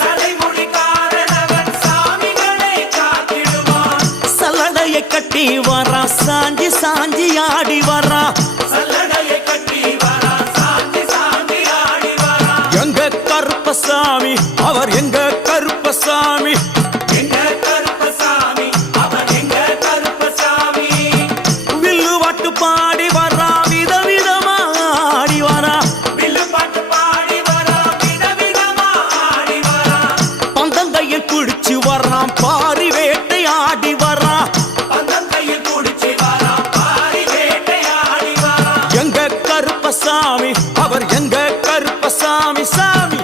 சடைமுடிக்காரனவன் சாமிகளை காத்திடுவான். சல்லடையை கட்டி வரா சாஞ்சி சாஞ்சி ஆடி வரா. எங்க கருப்பசாமி அவர் எங்க கருப்பசாமி. வில்லு பாட்டு பாடி வரா விதவிதமா ஆடி வரா. பந்தங்கையில் குடிச்சு வர்றான் பாரி வேட்டை ஆடி வரா. எங்க கருப்பசாமி அவர் எங்க கருப்பசாமி சாமி.